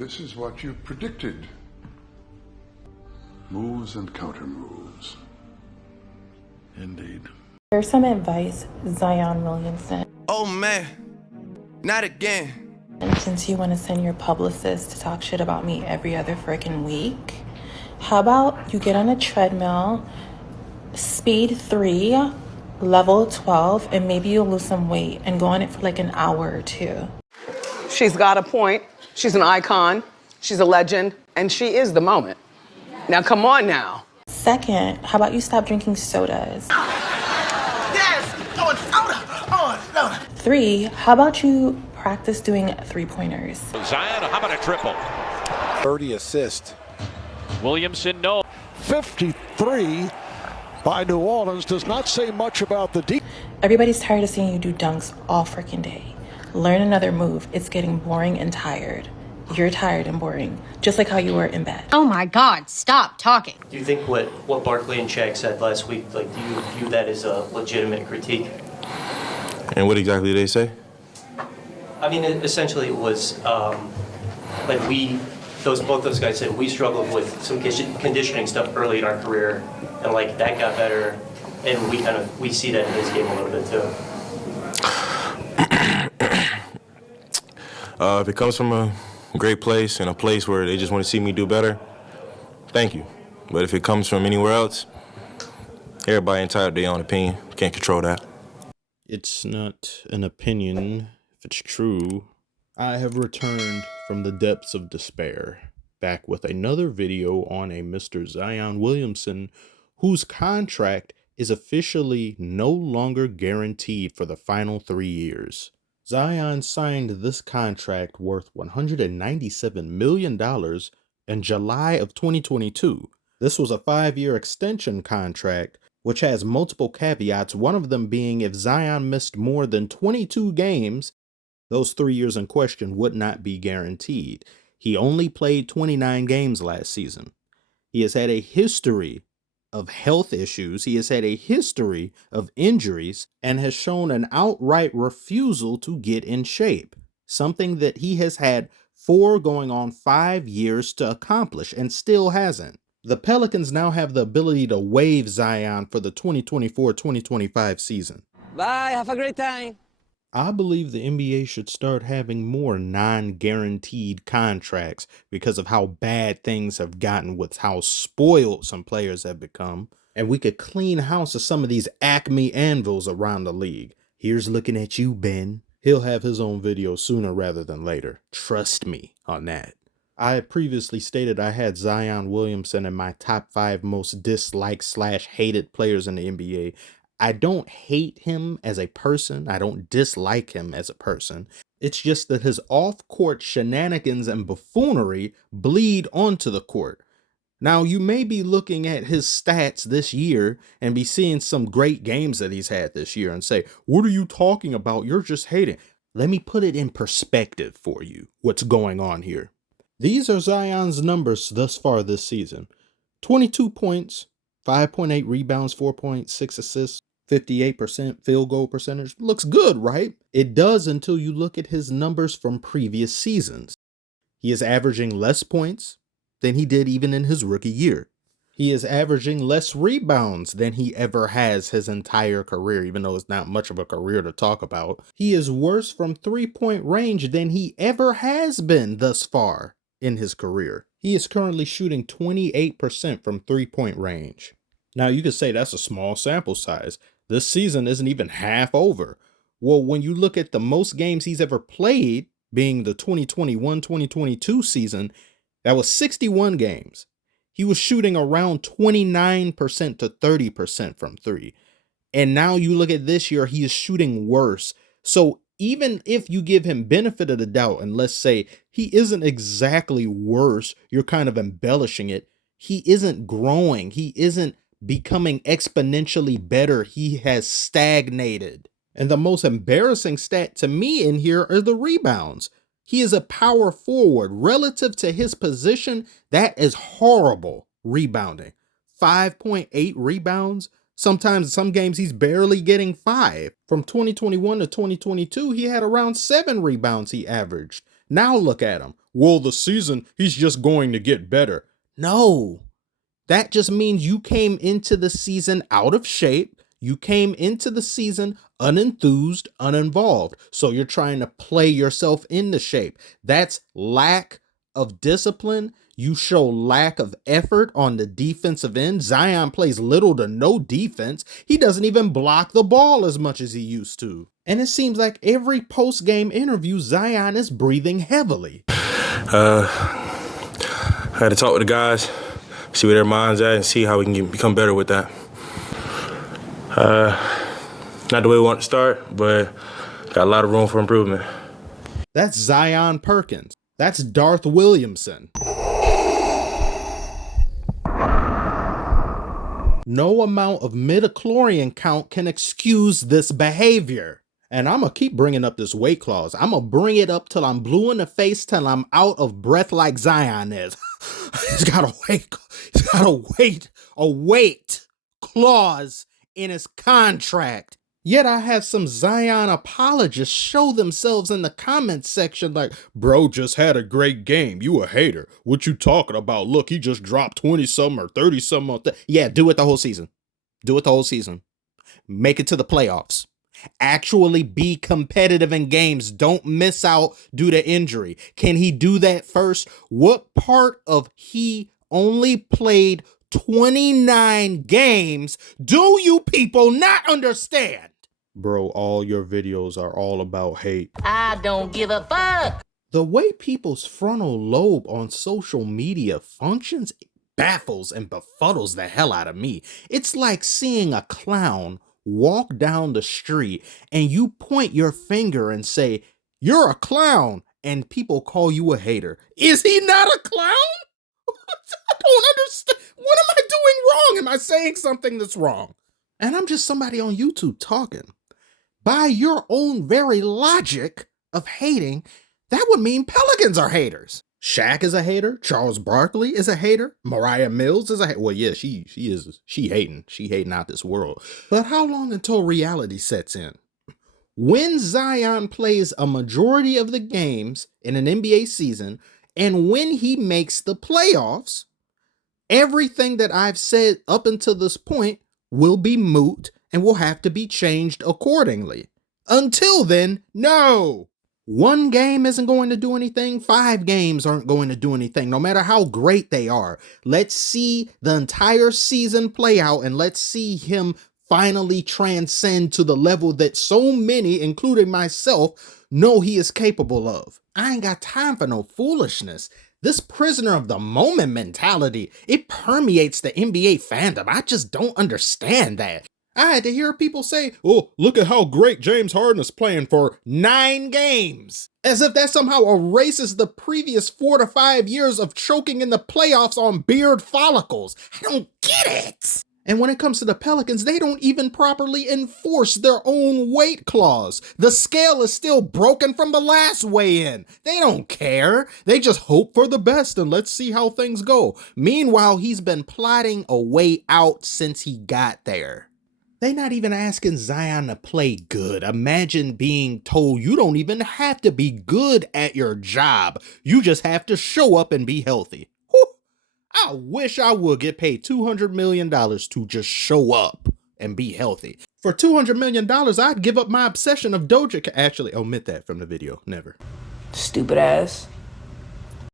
This is what you predicted. Moves and counter moves. Indeed. Here's some advice, Zion Williamson. Oh man, not again. And since you want to send your publicist to talk shit about me every other freaking week, how about you get on a treadmill, speed 3, level 12, and maybe you'll lose some weight and go on it for like an hour or 2. She's got a point. She's an icon. She's a legend. And she is the moment. Now, come on now. Second, how about you stop drinking sodas? Yes! On soda! On soda! 3, how about you practice doing 3-pointers? Zion, how about a triple? 30 assists. Williamson, no. 53 by New Orleans does not say much about the deep. Everybody's tired of seeing you do dunks all freaking day. Learn another move. It's getting boring and tired. You're tired and boring, just like how you were in bed. Oh my God, stop talking. Do you think what Barkley and Shaq said last week, like, do you view that as a legitimate critique? And what exactly did they say? I mean, essentially it was, like both those guys said we struggled with some conditioning stuff early in our career, and like that got better, and we see that in his game a little bit too. If it comes from a great place and a place where they just want to see me do better, thank you. But if it comes from anywhere else, everybody entitled to their own opinion. Can't control that. It's not an opinion if it's true. I have returned from the depths of despair, back with another video on a Mr. Zion Williamson, whose contract is officially no longer guaranteed for the final 3 years. Zion signed this contract worth $197 million in July of 2022. This was a 5-year extension contract, which has multiple caveats, one of them being if Zion missed more than 22 games, those 3 years in question would not be guaranteed. He only played 29 games last season. He has had a history of health issues. He has had a history of injuries and has shown an outright refusal to get in shape, something that he has had 4 going on 5 years to accomplish and still hasn't. The Pelicans now have the ability to waive Zion for the 2024-2025 season. Bye, have a great time. I believe the NBA should start having more non-guaranteed contracts because of how bad things have gotten with how spoiled some players have become. And we could clean house of some of these Acme anvils around the league. Here's looking at you, Ben. He'll have his own video sooner rather than later. Trust me on that. I had previously stated I had Zion Williamson in my top 5 most disliked/hated players in the NBA. I don't hate him as a person. I don't dislike him as a person. It's just that his off-court shenanigans and buffoonery bleed onto the court. Now, you may be looking at his stats this year and be seeing some great games that he's had this year and say, what are you talking about? You're just hating. Let me put it in perspective for you, what's going on here. These are Zion's numbers thus far this season. 22 points, 5.8 rebounds, 4.6 assists, 58% field goal percentage. Looks good, right? It does until you look at his numbers from previous seasons. He is averaging less points than he did even in his rookie year. He is averaging less rebounds than he ever has his entire career, even though it's not much of a career to talk about. He is worse from 3-point range than he ever has been thus far in his career. He is currently shooting 28% from 3-point range. Now, you could say that's a small sample size. This season isn't even half over. Well, when you look at the most games he's ever played, being the 2021-2022 season, that was 61 games. He was shooting around 29% to 30% from 3. And now you look at this year, he is shooting worse. So even if you give him benefit of the doubt, and let's say he isn't exactly worse, you're kind of embellishing it. He isn't growing. He isn't becoming exponentially better. He has stagnated. And the most embarrassing stat to me in here are the rebounds. He is a power forward. Relative to his position, that is horrible rebounding. 5.8 rebounds. Sometimes some games he's barely getting 5. From 2021 to 2022, he had around 7 rebounds he averaged. Now look at him. well, the season, he's just going to get better. No, that just means you came into the season out of shape. You came into the season unenthused, uninvolved. So you're trying to play yourself into shape. That's lack of discipline. You show lack of effort on the defensive end. Zion plays little to no defense. He doesn't even block the ball as much as he used to. And it seems like every post-game interview, Zion is breathing heavily. I had to talk with the guys, see where their mind's at, and see how we can become better with that. Not the way we want to start, but got a lot of room for improvement. That's Zion Perkins. That's Darth Williamson. No amount of midichlorian count can excuse this behavior. And I'm going to keep bringing up this weight clause. I'm going to bring it up till I'm blue in the face, till I'm out of breath like Zion is. He's got a weight clause in his contract. Yet I have some Zion apologists show themselves in the comments section like, bro just had a great game. You a hater. What you talking about? Look, he just dropped 20-something or 30-something. Yeah, do it the whole season. Do it the whole season. Make it to the playoffs. Actually be competitive in games. Don't miss out due to injury. Can he do that first? What part of he only played 29 games do you people not understand? Bro, all your videos are all about hate. I don't give a fuck. The way people's frontal lobe on social media functions baffles and befuddles the hell out of me. It's like seeing a clown walk down the street and you point your finger and say, you're a clown, and people call you a hater. Is he not a clown? I don't understand. What am I doing wrong? Am I saying something that's wrong? And I'm just somebody on YouTube talking. By your own very logic of hating, that would mean Pelicans are haters. Shaq is a hater. Charles Barkley is a hater. Mariah Mills is a hater. Well, yeah, she hating. She hating out this world. But how long until reality sets in? When Zion plays a majority of the games in an NBA season, and when he makes the playoffs, everything that I've said up until this point will be moot and will have to be changed accordingly. Until then, no. One game isn't going to do anything. 5 games aren't going to do anything, no matter how great they are. Let's see the entire season play out, and let's see him finally transcend to the level that so many, including myself, know he is capable of. I ain't got time for no foolishness. This prisoner of the moment mentality, it permeates the NBA fandom. I just don't understand that. I had to hear people say, oh, look at how great James Harden is playing for 9 games. As if that somehow erases the previous 4 to 5 years of choking in the playoffs on beard follicles. I don't get it. And when it comes to the Pelicans, they don't even properly enforce their own weight clause. The scale is still broken from the last weigh-in. They don't care. They just hope for the best and let's see how things go. Meanwhile, he's been plotting a way out since he got there. They're not even asking Zion to play good. Imagine being told you don't even have to be good at your job. You just have to show up and be healthy. Whew. I wish I would get paid $200 million to just show up and be healthy. For $200 million, I'd give up my obsession of Doja Cat. Actually, omit that from the video. Never. Stupid ass.